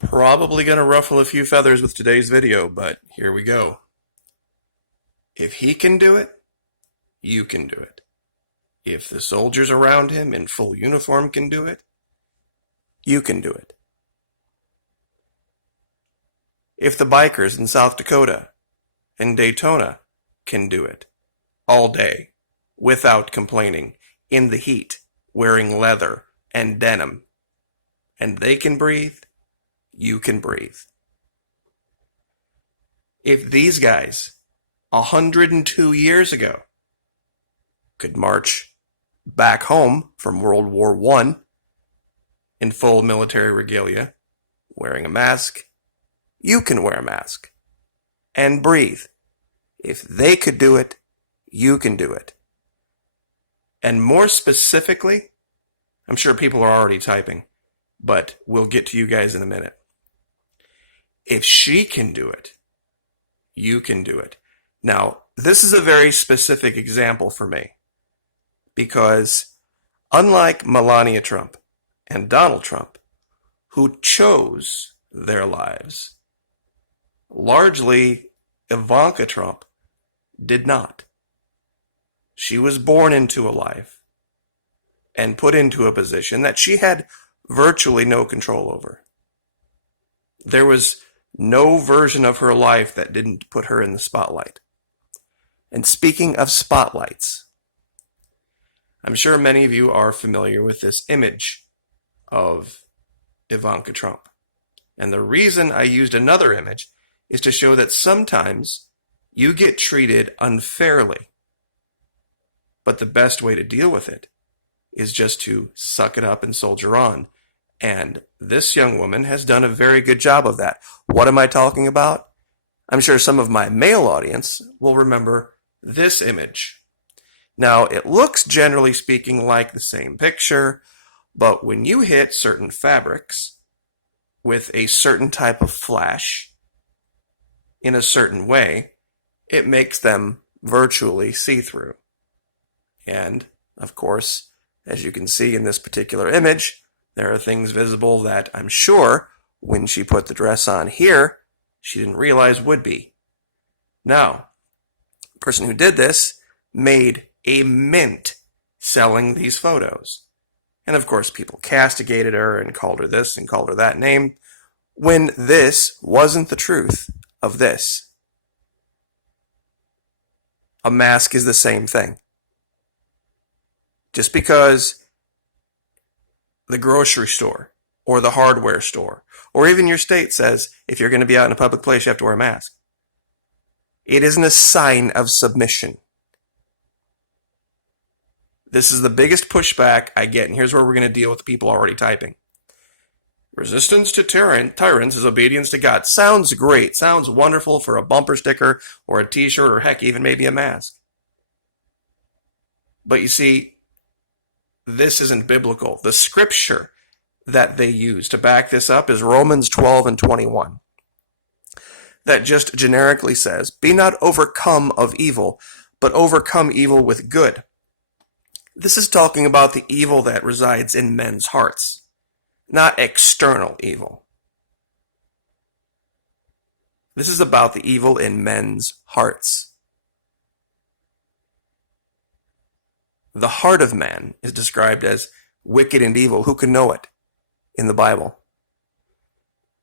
Probably going to ruffle a few feathers with today's video, but here we go. If he can do it, you can do it. If the soldiers around him in full uniform can do it, you can do it. If the bikers in South Dakota and Daytona can do it all day without complaining in the heat, wearing leather and denim, and they can breathe, you can breathe. If these guys 102 years ago could march back home from World War I in full military regalia, wearing a mask, you can wear a mask and breathe. If they could do it, you can do it. And more specifically, I'm sure people are already typing, but we'll get to you guys in a minute. If she can do it, you can do it. Now, this is a very specific example for me because unlike Melania Trump and Donald Trump, who chose their lives, largely Ivanka Trump did not. She was born into a life and put into a position that she had virtually no control over. There was no version of her life that didn't put her in the spotlight. And speaking of spotlights, I'm sure many of you are familiar with this image of Ivanka Trump. And the reason I used another image is to show that sometimes you get treated unfairly. But the best way to deal with it is just to suck it up and soldier on. And this young woman has done a very good job of that. What am I talking about? I'm sure some of my male audience will remember this image. Now, it looks, generally speaking, like the same picture, but when you hit certain fabrics with a certain type of flash in a certain way, it makes them virtually see-through. And, of course, as you can see in this particular image, there are things visible that I'm sure when she put the dress on here, she didn't realize would be. Now, the person who did this made a mint selling these photos. And of course, people castigated her and called her this and called her that name, when this wasn't the truth of this. A mask is the same thing. Just because the grocery store or the hardware store or even your state says if you're going to be out in a public place you have to wear a mask, it isn't a sign of submission. This is the biggest pushback I get, and here's where we're going to deal with the people already typing. Resistance to tyrants is obedience to God. Sounds great. Sounds wonderful for a bumper sticker or a t-shirt or heck, even maybe a mask. But you see, this isn't biblical. The scripture that they use to back this up is Romans 12 and 21. That just generically says, be not overcome of evil, but overcome evil with good. This is talking about the evil that resides in men's hearts, not external evil. This is about the evil in men's hearts. The heart of man is described as wicked and evil. Who can know it in the Bible?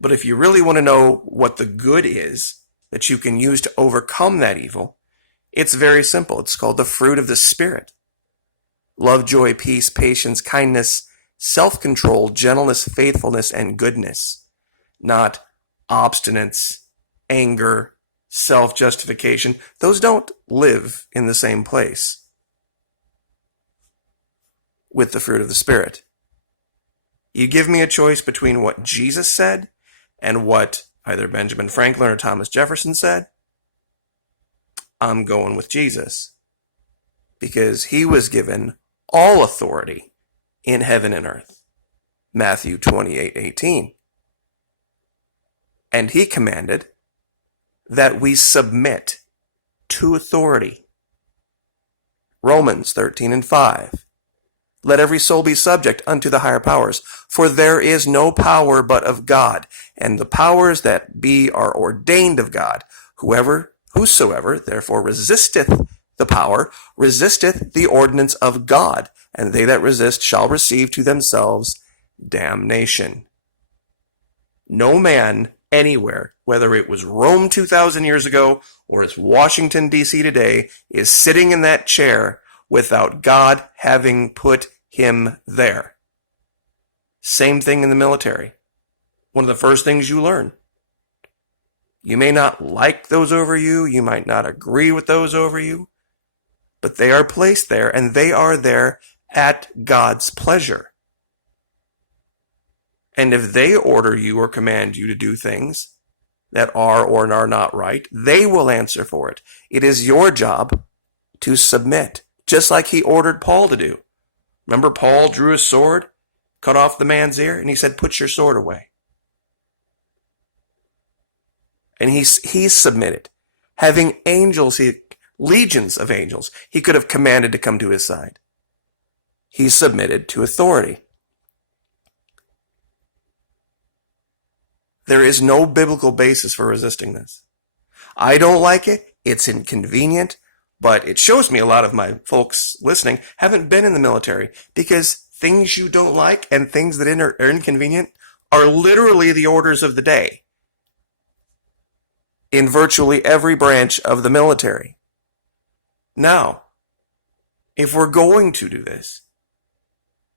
But if you really want to know what the good is that you can use to overcome that evil, it's very simple. It's called the fruit of the Spirit. Love, joy, peace, patience, kindness, self-control, gentleness, faithfulness, and goodness. Not obstinance, anger, self-justification. Those don't live in the same place with the fruit of the Spirit. You give me a choice between what Jesus said and what either Benjamin Franklin or Thomas Jefferson said, I'm going with Jesus, because he was given all authority in heaven and earth. Matthew 28:18. And he commanded that we submit to authority. Romans 13 and 5. Let every soul be subject unto the higher powers. For there is no power but of God, and the powers that be are ordained of God. Whosoever therefore resisteth the power, resisteth the ordinance of God, and they that resist shall receive to themselves damnation. No man anywhere, whether it was Rome 2,000 years ago or it's Washington, D.C. today, is sitting in that chair without God having put him there. Same thing in the military. One of the first things you learn. You may not like those over you, you might not agree with those over you, but they are placed there, and they are there at God's pleasure. And if they order you or command you to do things that are or are not right, they will answer for it. It is your job to submit, just like he ordered Paul to do. Remember, Paul drew his sword, cut off the man's ear, and he said, put your sword away. And he submitted. Having angels, legions of angels, he could have commanded to come to his side. He submitted to authority. There is no biblical basis for resisting this. I don't like it. It's inconvenient. But it shows me a lot of my folks listening haven't been in the military, because things you don't like and things that are inconvenient are literally the orders of the day in virtually every branch of the military. Now, if we're going to do this,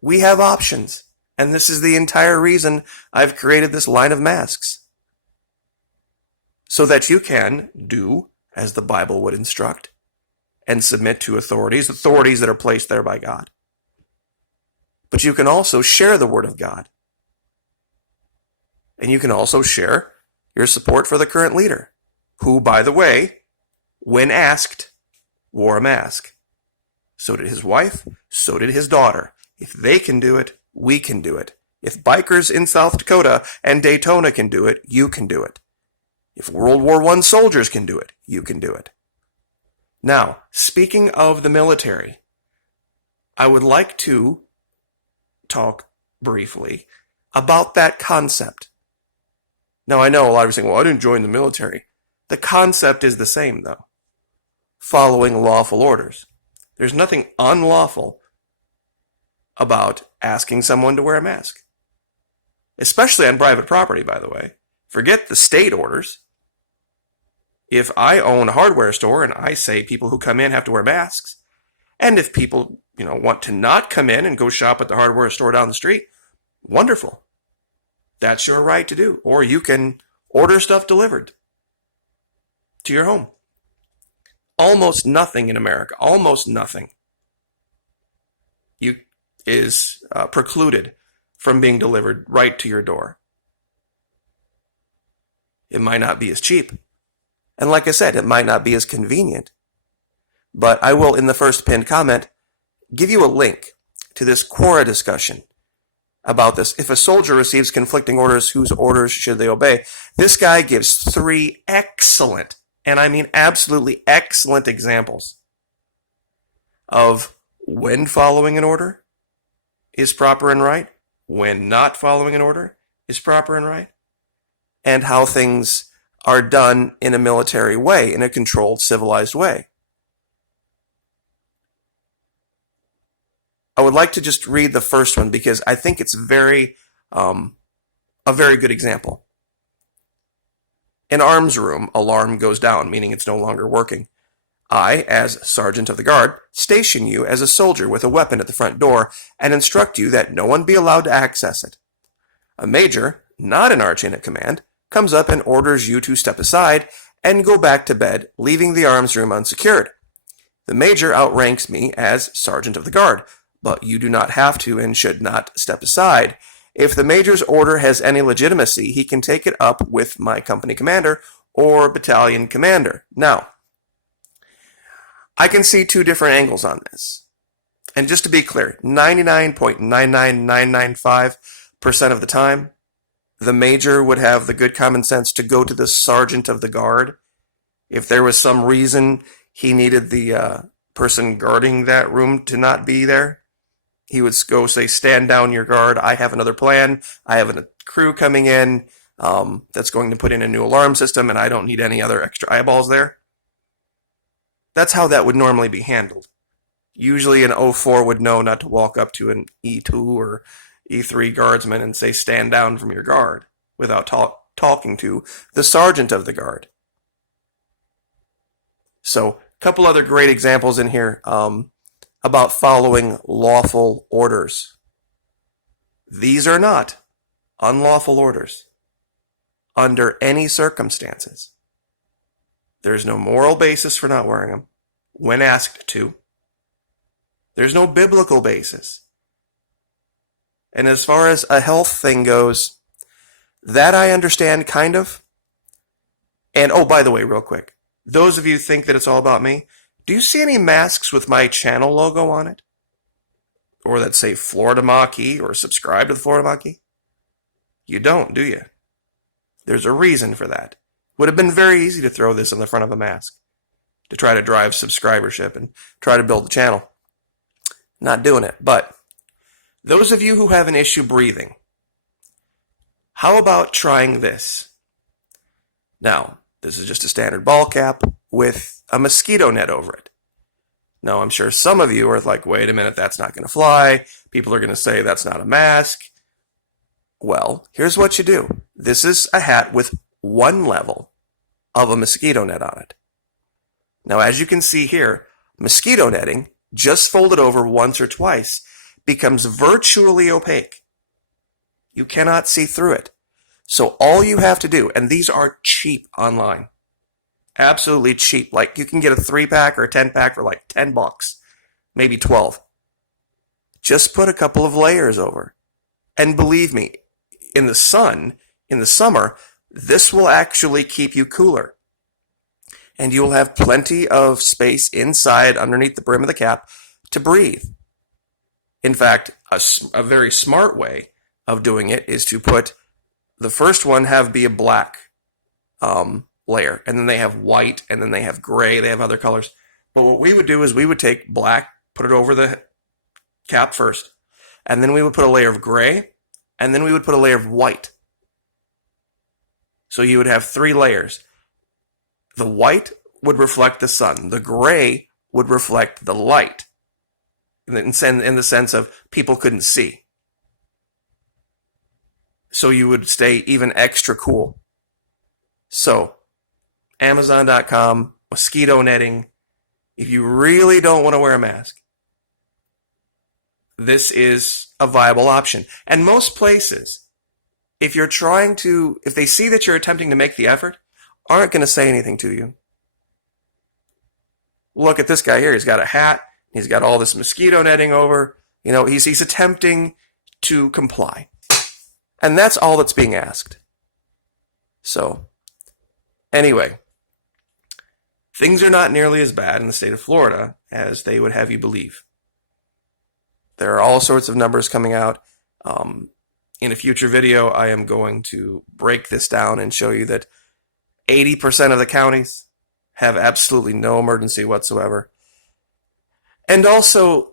we have options. And this is the entire reason I've created this line of masks. So that you can do as the Bible would instruct and submit to authorities that are placed there by God. But you can also share the Word of God. And you can also share your support for the current leader, who, by the way, when asked, wore a mask. So did his wife, so did his daughter. If they can do it, we can do it. If bikers in South Dakota and Daytona can do it, you can do it. If World War I soldiers can do it, you can do it. Now, speaking of the military, I would like to talk briefly about that concept. Now, I know a lot of you are saying, well, I didn't join the military. The concept is the same, though. Following lawful orders. There's nothing unlawful about asking someone to wear a mask. Especially on private property, by the way. Forget the state orders. If I own a hardware store and I say people who come in have to wear masks, and if people, want to not come in and go shop at the hardware store down the street, wonderful. That's your right to do. Or you can order stuff delivered to your home. Almost nothing in America, almost nothing, is precluded from being delivered right to your door. It might not be as cheap. And like I said, it might not be as convenient. But I will, in the first pinned comment, give you a link to this Quora discussion about this. If a soldier receives conflicting orders, whose orders should they obey? This guy gives 3 excellent, and I mean absolutely excellent examples of when following an order is proper and right, when not following an order is proper and right, and how things are done in a military way, in a controlled, civilized way. I would like to just read the first one because I think it's a very good example. In arms room, alarm goes down, meaning it's no longer working. I, as Sergeant of the Guard, station you as a soldier with a weapon at the front door and instruct you that no one be allowed to access it. A major, not in our chain of command, comes up and orders you to step aside and go back to bed, leaving the arms room unsecured. The major outranks me as Sergeant of the Guard, but you do not have to and should not step aside. If the major's order has any legitimacy, he can take it up with my company commander or battalion commander. Now, I can see 2 different angles on this. And just to be clear, 99.99995% of the time, the major would have the good common sense to go to the sergeant of the guard. If there was some reason he needed the person guarding that room to not be there, He would go say, stand down your guard. I have another plan. I have a crew coming in that's going to put in a new alarm system, and I don't need any other extra eyeballs there. That's how that would normally be handled. Usually an O4 would know not to walk up to an E2 or E3 guardsman and say, stand down from your guard without talking to the sergeant of the guard. So a couple other great examples in here about following lawful orders. These are not unlawful orders under any circumstances. There's no moral basis for not wearing them when asked to. There's no biblical basis. And as far as a health thing goes, that I understand kind of. And oh, by the way, real quick, those of you who think that it's all about me, do you see any masks with my channel logo on it? Or that say Florida Maquis or subscribe to the Florida Maquis? You don't, do you? There's a reason for that. Would have been very easy to throw this on the front of a mask to try to drive subscribership and try to build the channel. Not doing it. But those of you who have an issue breathing, how about trying this? Now, this is just a standard ball cap with a mosquito net over it. Now, I'm sure some of you are like, wait a minute, that's not going to fly. People are going to say that's not a mask. Well, here's what you do. This is a hat with one level of a mosquito net on it. Now, as you can see here, mosquito netting, just folded over once or twice, becomes virtually opaque. You cannot see through it. So all you have to do, and these are cheap online, absolutely cheap. Like you can get a 3-pack or a 10-pack for like $10, maybe 12. Just put a couple of layers over. And believe me, in the sun, in the summer, this will actually keep you cooler. And you'll have plenty of space inside underneath the brim of the cap to breathe. In fact, a very smart way of doing it is to put the first one be a black layer, and then they have white, and then they have gray, they have other colors. But what we would do is we would take black, put it over the cap first, and then we would put a layer of gray, and then we would put a layer of white. So you would have 3 layers. The white would reflect the sun. The gray would reflect the light, in the sense of people couldn't see. So you would stay even extra cool. So, Amazon.com, mosquito netting. If you really don't want to wear a mask, this is a viable option. And most places, if they see that you're attempting to make the effort, aren't going to say anything to you. Look at this guy here. He's got a hat. He's got all this mosquito netting over. You know, he's attempting to comply. And that's all that's being asked. So, anyway, things are not nearly as bad in the state of Florida as they would have you believe. There are all sorts of numbers coming out. In a future video, I am going to break this down and show you that 80% of the counties have absolutely no emergency whatsoever. And also,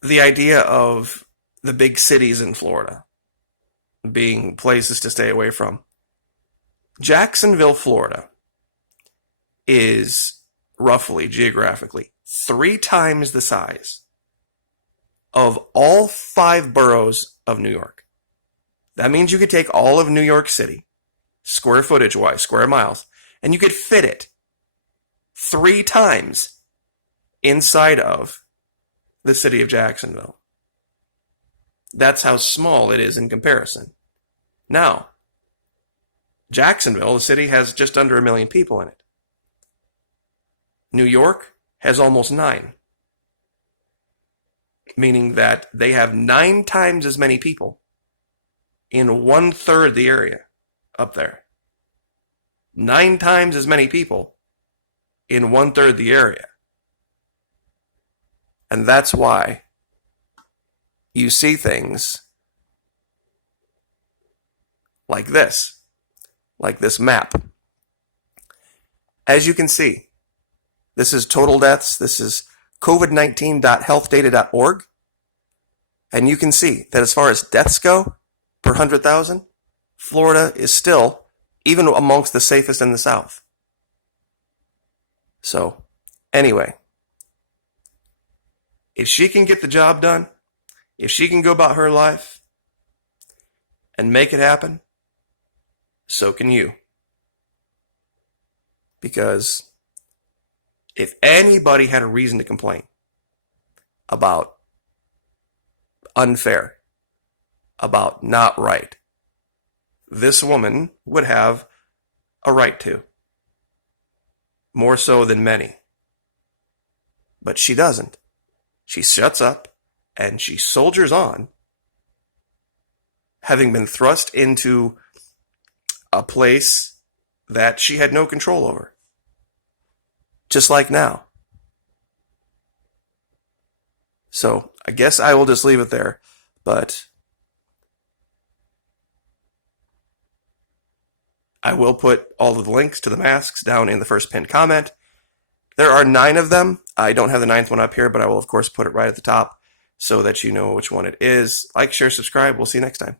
the idea of the big cities in Florida being places to stay away from. Jacksonville, Florida is roughly, geographically, 3 times the size of all 5 boroughs of New York. That means you could take all of New York City, square footage-wise, square miles, and you could fit it 3 times inside of the city of Jacksonville. That's how small it is in comparison. Now, Jacksonville, the city, has just under 1 million people in it. New York has almost 9. Meaning that they have 9 times as many people in 1/3 the area up there. 9 times as many people in 1/3 the area. And that's why you see things like this map. As you can see, this is total deaths. This is COVID19.healthdata.org. And you can see that as far as deaths go per 100,000, Florida is still even amongst the safest in the South. So, anyway, if she can get the job done, if she can go about her life and make it happen, so can you. Because if anybody had a reason to complain about unfair, about not right, this woman would have a right to. More so than many. But she doesn't. She shuts up and she soldiers on, having been thrust into a place that she had no control over. Just like now. So, I guess I will just leave it there, but I will put all of the links to the masks down in the first pinned comment. There are 9 of them. I don't have the 9th one up here, but I will, of course, put it right at the top so that you know which one it is. Like, share, subscribe. We'll see you next time.